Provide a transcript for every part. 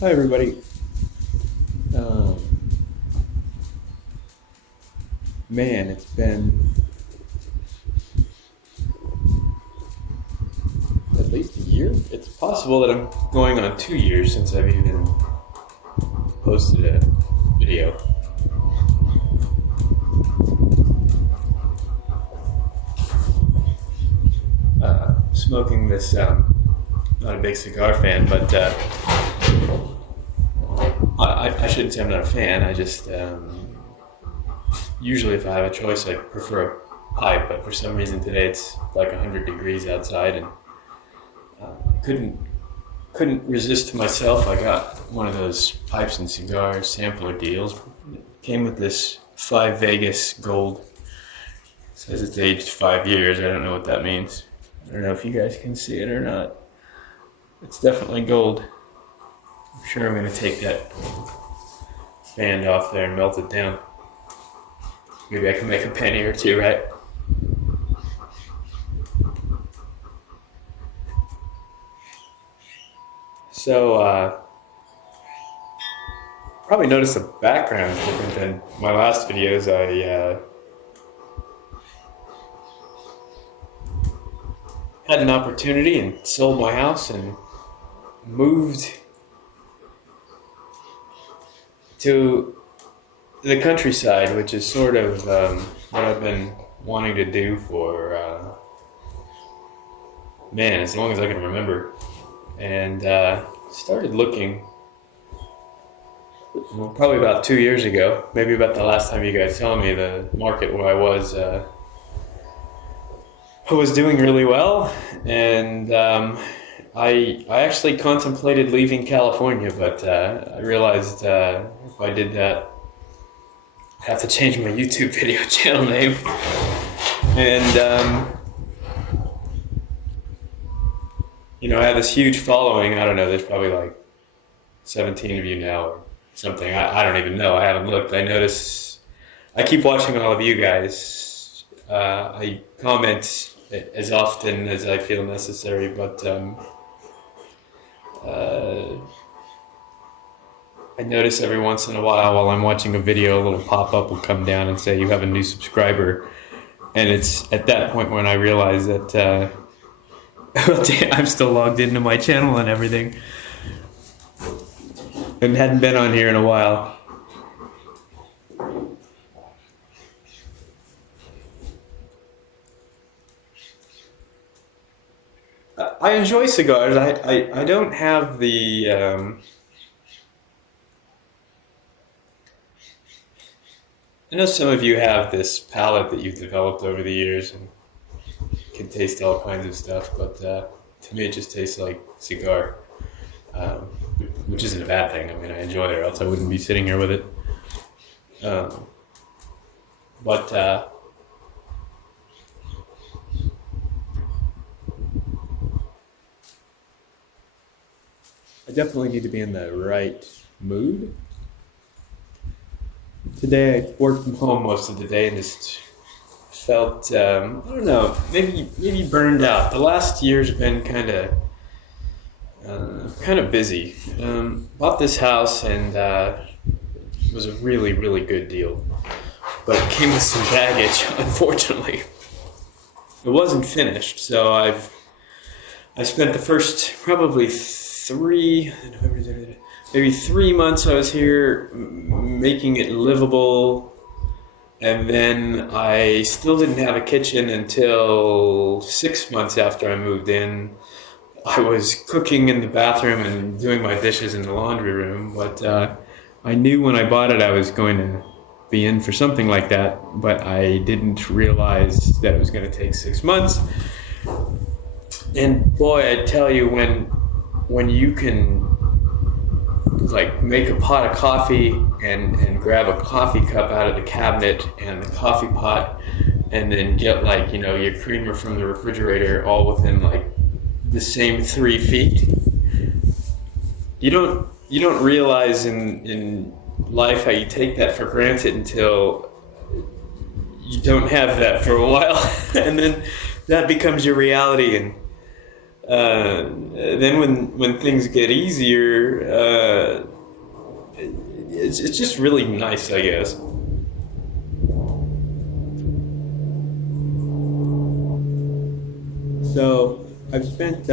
Hi, everybody. Um, Man, it's been at least a year. It's possible that I'm going on 2 years since I've even posted a video. Smoking this, not a big cigar fan, but I shouldn't say I'm not a fan. I just, usually if I have a choice, I prefer a pipe, but for some reason today it's like 100 degrees outside and couldn't couldn't resist myself. I got one of those pipes and cigar sampler deals. Came with this 5 Vegas gold. It says it's aged 5 years. I don't know what that means. I don't know if you guys can see it or not. It's definitely gold. I'm sure I'm going to take that band off there and melt it down. Maybe I can make a penny or two, right? So, probably noticed the background is different than my last videos. I had an opportunity and sold my house and moved to the countryside, which is sort of what I've been wanting to do for, man, as long as I can remember. And started looking, well, probably about 2 years ago, maybe about the last time you guys saw me. The market where I was doing really well, and I actually contemplated leaving California, but I realized if I did that, I'd have to change my YouTube video channel name. And I have this huge following. I don't know. There's probably like 17 of you now, or something. I don't even know. I haven't looked. I notice. I keep watching all of you guys. I comment as often as I feel necessary, but I notice every once in a while I'm watching a video, a little pop-up will come down and say you have a new subscriber, and it's at that point when I realize that I'm still logged into my channel and everything, and hadn't been on here in a while. I enjoy cigars. I don't have the I know some of you have this palate that you've developed over the years and can taste all kinds of stuff, but to me it just tastes like cigar, um, which isn't a bad thing. I mean, I enjoy it, or else I wouldn't be sitting here with it. Um, but I definitely need to be in the right mood. Today I worked from home most of the day and just felt I don't know, maybe burned out. The last year's been kind of busy. Bought this house and it was a really really good deal, but it came with some baggage. Unfortunately, it wasn't finished, so I spent the first probably maybe 3 months I was here making it livable, and then I still didn't have a kitchen until 6 months after I moved in. I was cooking in the bathroom and doing my dishes in the laundry room, but I knew when I bought it I was going to be in for something like that, but I didn't realize that it was going to take 6 months. And boy, I tell you, when you can like make a pot of coffee and grab a coffee cup out of the cabinet and the coffee pot, and then get like your creamer from the refrigerator all within like the same 3 feet. You don't realize in life how you take that for granted until you don't have that for a while, and then that becomes your reality. And Then when things get easier, it's just really nice, I guess. So I've spent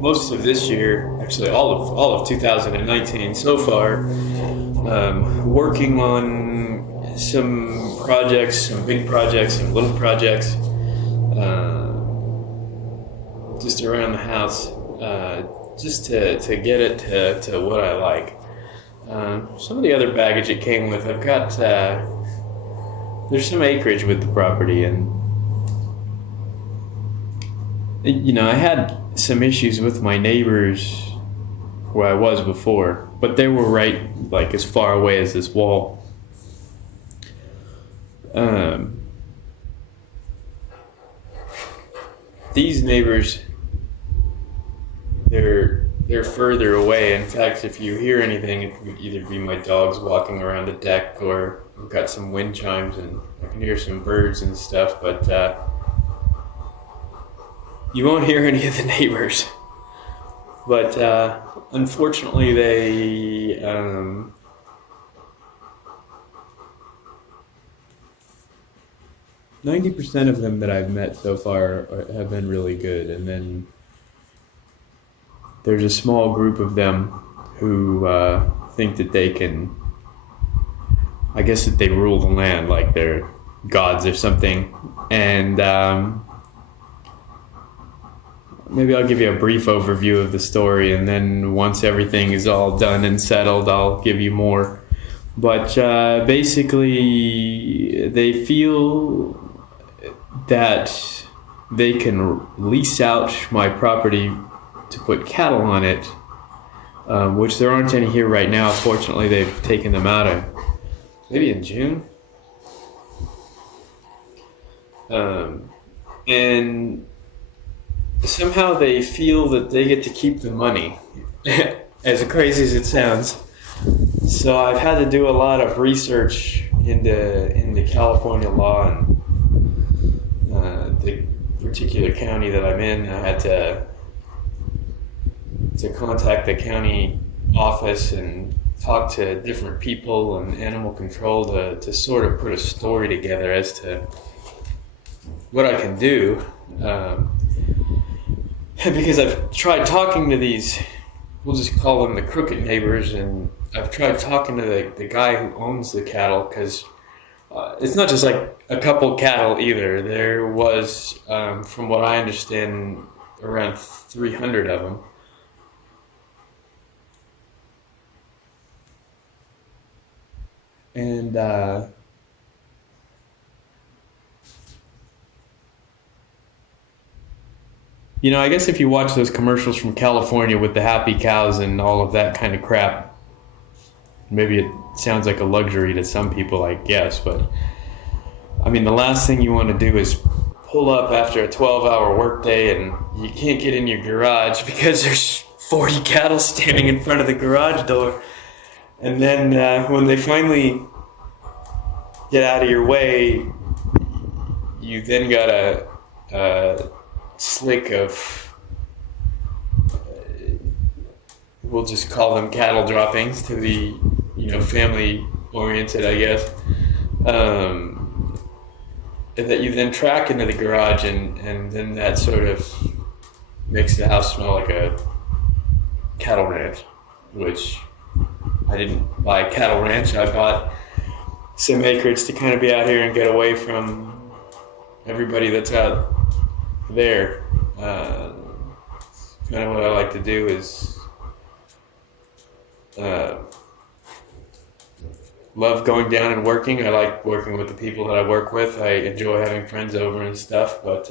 most of this year, actually all of 2019 so far, working on some projects, some big projects, some little projects, just around the house, just to get it to what I like. Some of the other baggage it came with, I've got there's some acreage with the property, and I had some issues with my neighbors where I was before, but they were right like as far away as this wall. These neighbors, they're further away. In fact, if you hear anything, it could either be my dogs walking around the deck, or we've got some wind chimes and I can hear some birds and stuff, but you won't hear any of the neighbors. But unfortunately, they 90% of them that I've met so far have been really good, and then there's a small group of them who think that they can, I guess that they rule the land like they're gods or something. And maybe I'll give you a brief overview of the story, and then once everything is all done and settled, I'll give you more. But basically, they feel that they can lease out my property to put cattle on it, which there aren't any here right now. Fortunately, they've taken them out of maybe in June. And somehow they feel that they get to keep the money, as crazy as it sounds. So I've had to do a lot of research into California law and the particular county that I'm in. I had to contact the county office and talk to different people and animal control to sort of put a story together as to what I can do. Because I've tried talking to these, we'll just call them the crooked neighbors, and I've tried talking to the guy who owns the cattle, because it's not just like a couple cattle either. There was, from what I understand, around 300 of them. And I guess if you watch those commercials from California with the happy cows and all of that kind of crap, maybe it sounds like a luxury to some people, I guess, but I mean, the last thing you want to do is pull up after a 12-hour workday and you can't get in your garage because there's 40 cattle standing in front of the garage door. And then when they finally get out of your way, you then got a slick of, we'll just call them cattle droppings to be, family oriented, I guess, that you then track into the garage, and then that sort of makes the house smell like a cattle ranch, which I didn't buy a cattle ranch. I bought some acreage to kind of be out here and get away from everybody that's out there. Kind of what I like to do is love going down and working. I like working with the people that I work with. I enjoy having friends over and stuff, but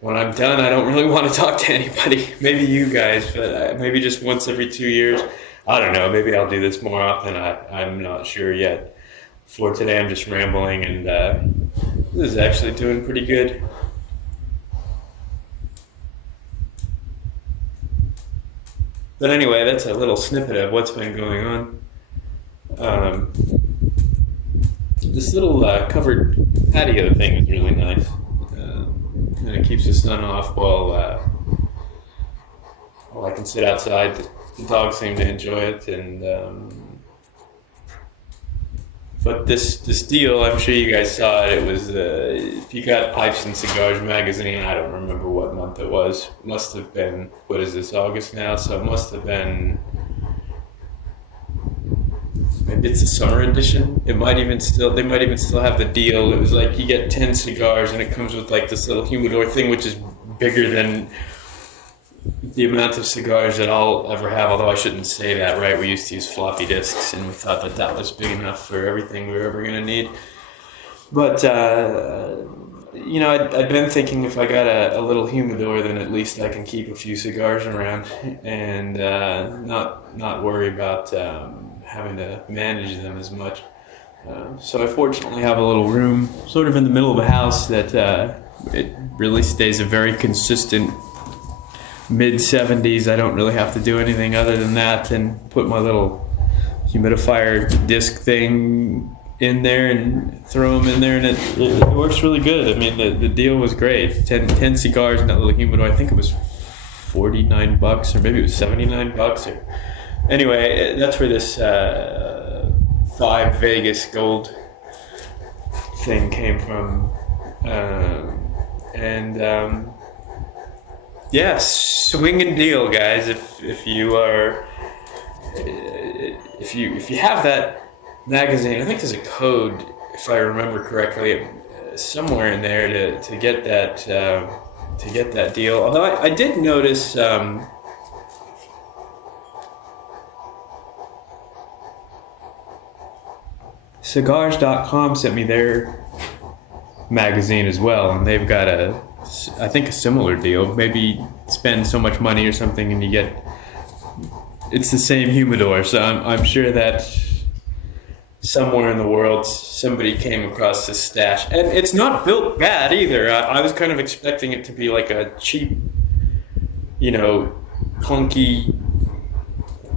when I'm done, I don't really want to talk to anybody. Maybe you guys, but maybe just once every 2 years. I don't know. Maybe I'll do this more often. I'm not sure yet. For today, I'm just rambling, and this is actually doing pretty good. But anyway, that's a little snippet of what's been going on. This little covered patio thing is really nice. and it keeps the sun off while I can sit outside. The dogs seem to enjoy it, and but this deal, I'm sure you guys saw it. It was if you got Pipes and Cigars magazine. I don't remember what month it was. Must have been, what is this, August now? So it must have been, maybe it's the summer edition. They might even still have the deal. It was like you get 10 cigars and it comes with like this little humidor thing, which is bigger than the amount of cigars that I'll ever have. Although I shouldn't say that, right? We used to use floppy disks, and we thought that was big enough for everything we were ever going to need. But I'd been thinking if I got a little humidor, then at least I can keep a few cigars around and not worry about having to manage them as much. So I fortunately have a little room sort of in the middle of the house that it really stays a very consistent mid-70s. I don't really have to do anything other than that and put my little humidifier disc thing in there and throw them in there, and it works really good. I mean, the deal was great. 10 cigars in that little humidor. I think it was $49 or maybe it was $79 or anyway, that's where this 5 Vegas gold thing came from. Yeah, swinging deal, guys. If you have that magazine, I think there's a code, if I remember correctly, somewhere in there to get that deal. Although I did notice. Cigars.com sent me their magazine as well, and they've got I think a similar deal. Maybe spend so much money or something and you get, it's the same humidor. So I'm sure that somewhere in the world somebody came across this stash, and it's not built bad either. I was kind of expecting it to be like a cheap, clunky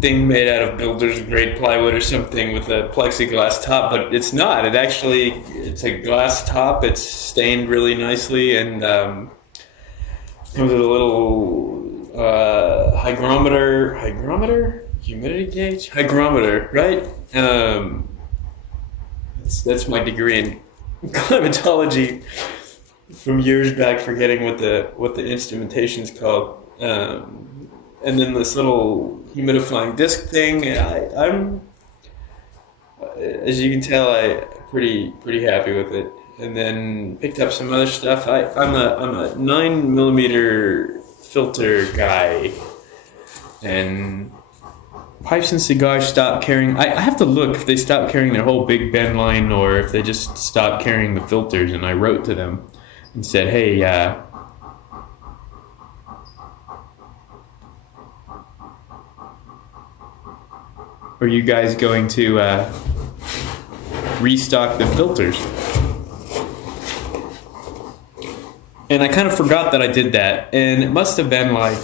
thing made out of builder's grade plywood or something with a plexiglass top, but it's not. It's a glass top. It's stained really nicely, and comes with a little humidity gauge, hygrometer, right? That's my degree in climatology from years back, forgetting what the instrumentation's called. And then this little humidifying disc thing. I'm, as you can tell, I'm pretty happy with it. And then picked up some other stuff. I'm a 9mm filter guy, and Pipes and Cigars stopped carrying. I have to look if they stopped carrying their whole Big Ben line or if they just stopped carrying the filters. And I wrote to them and said, hey, are you guys going to restock the filters? And I kind of forgot that I did that, and it must have been like,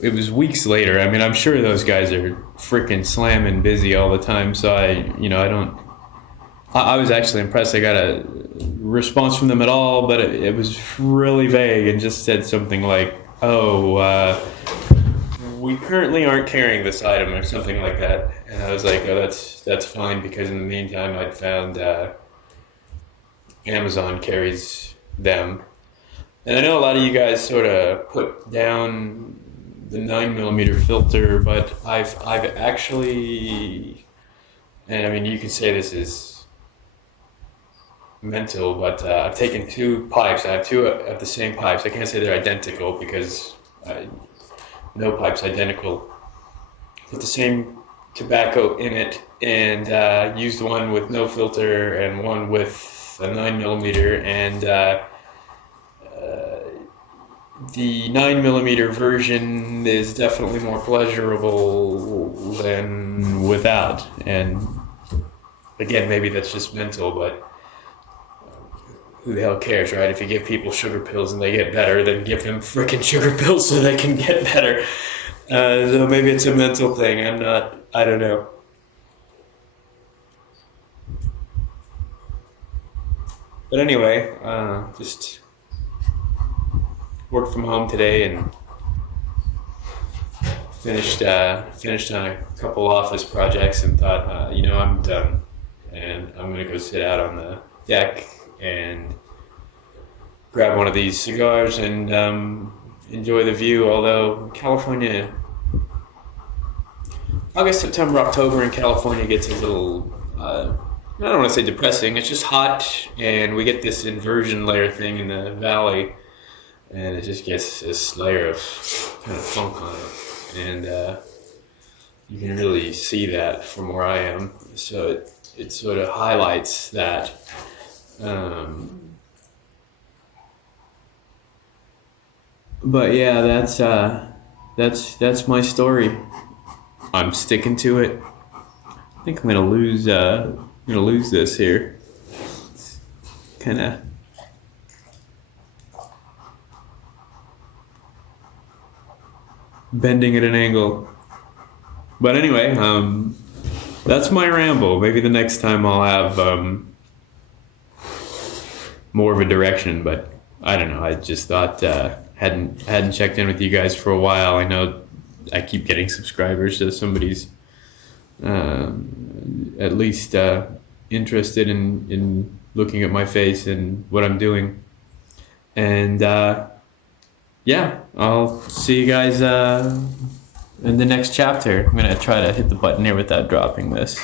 it was weeks later. I mean, I'm sure those guys are freaking slamming busy all the time, so I was actually impressed. I got a response from them at all, but it was really vague and just said something like, we currently aren't carrying this item or something like that. And I was like, oh, that's fine, because in the meantime I'd found Amazon carries them. And I know a lot of you guys sort of put down the 9mm filter, but I've actually, and I mean, you could say this is mental, but I've taken 2 pipes. I have 2 of the same pipes. I can't say they're identical because no pipe's identical. Put the same tobacco in it and used one with no filter and one with a 9mm, and the 9mm version is definitely more pleasurable than without. And again, maybe that's just mental, but who the hell cares, right? If you give people sugar pills and they get better, then give them freaking sugar pills so they can get better. So maybe it's a mental thing. I don't know. But anyway, just worked from home today and finished on a couple office projects and thought, I'm done, and I'm gonna go sit out on the deck and grab one of these cigars and enjoy the view. Although California, August, September, October in California gets a little, I don't want to say depressing, it's just hot, and we get this inversion layer thing in the valley, and it just gets this layer of kind of funk on it. And you can really see that from where I am. So it sort of highlights that. But yeah, that's my story. I'm sticking to it. I think I'm gonna lose this here. Kind of. Bending at an angle. But anyway, that's my ramble. Maybe the next time I'll have more of a direction, but I don't know. I just thought hadn't checked in with you guys for a while. I know I keep getting subscribers, so somebody's at least interested in looking at my face and what I'm doing. And yeah, I'll see you guys in the next chapter. I'm gonna try to hit the button here without dropping this.